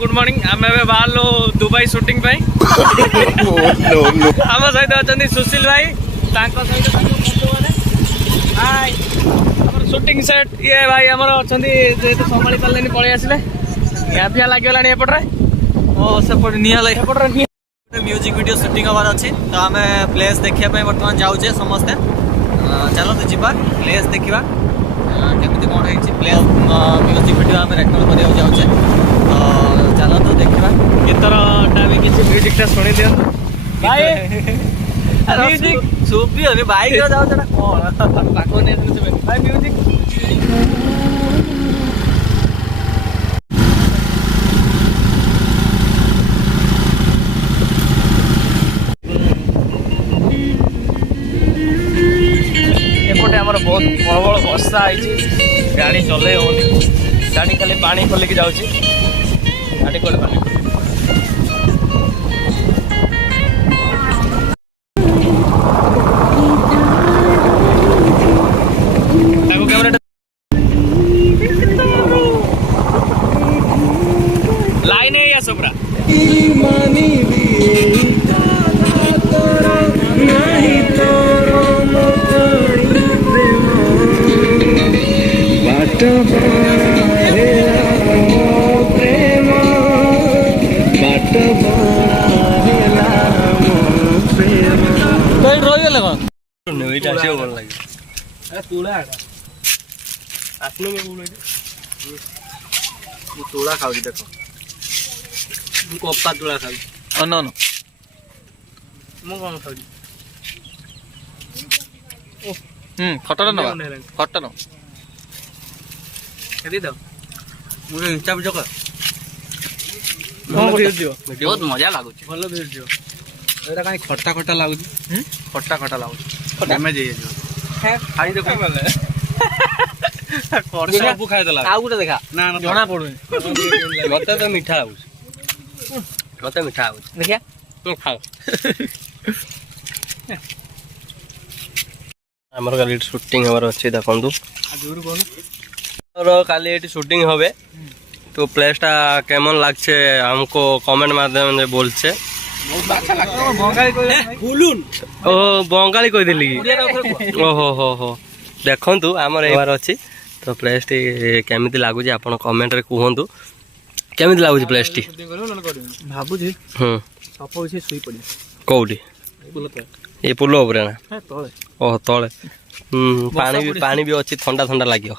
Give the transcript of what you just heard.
good morning आम बाहर Dubai shooting आम सहित अच्छा सुशील भाई सहित शूटिंग सेट ये भाई आम अच्छा जेहतु संभाली पारे पलि आसे गाफिया लगे एपटे सेपटे नि म्यूजिक वीडियो शूटिंग हबार अच्छी तो आम प्लेस देखा बर्तमान जाऊे समस्ते चलते जा प्लेस देखा केमी कौन है प्लेस म्यूजिक वीडियो आम रेकर्ड करने जाऊे तो चलते देखा गीतर भी किसी म्यूजिकटा शुणी दिखाँ भाई म्यूजिक शुभी होनी बाइक जाऊे कौन पाक भाई म्यूजिक बहुत प्रबल वर्षा है गाड़ी चले होनी गाड़ी खाली पानी खोलिकी जाऊँगी गाड़ी कौन पानी लाइन है या सबरा तुला खाऊ देख कपा तुला खाऊ अन अन मु कौन खाऊ खटर ना खटर मुझे इंस्टा वीडियो कर बहुत मजा लगुच भल भिडियो एटा कहीं खट्टा खट्टा लगुच खट्टा खट्टा लगुच डैमेज हो खाई देख सब खाई देला आउ गुटे देखा ना जना पडुनी मते तो मीठा आउछ मते मीठा आउछ देखिया तू खाओ हमर काली शूटिंग हमार अछि देखंतु आजुर कोन और काली एटी शूटिंग होबे तो प्लेसटा केमन लागछे हमको कमेंट माध्यम में बोलछे बहुत अच्छा लागतो बंगाली कोइ फुलुन ओ बंगाली कोइ देली ओहो हो हो देखंतु हमर एबार अछि तो प्लेस टी केमिति लागु जे आपण कमेंट रे कहंतु केमिति लागु जे प्लेस टी भाबु जे सपो से सुई पड़ी कोउडी ये पुल ऊपर ना तळे ओह तळे पानी भी अच्छी ठंडा ठंडा लागियो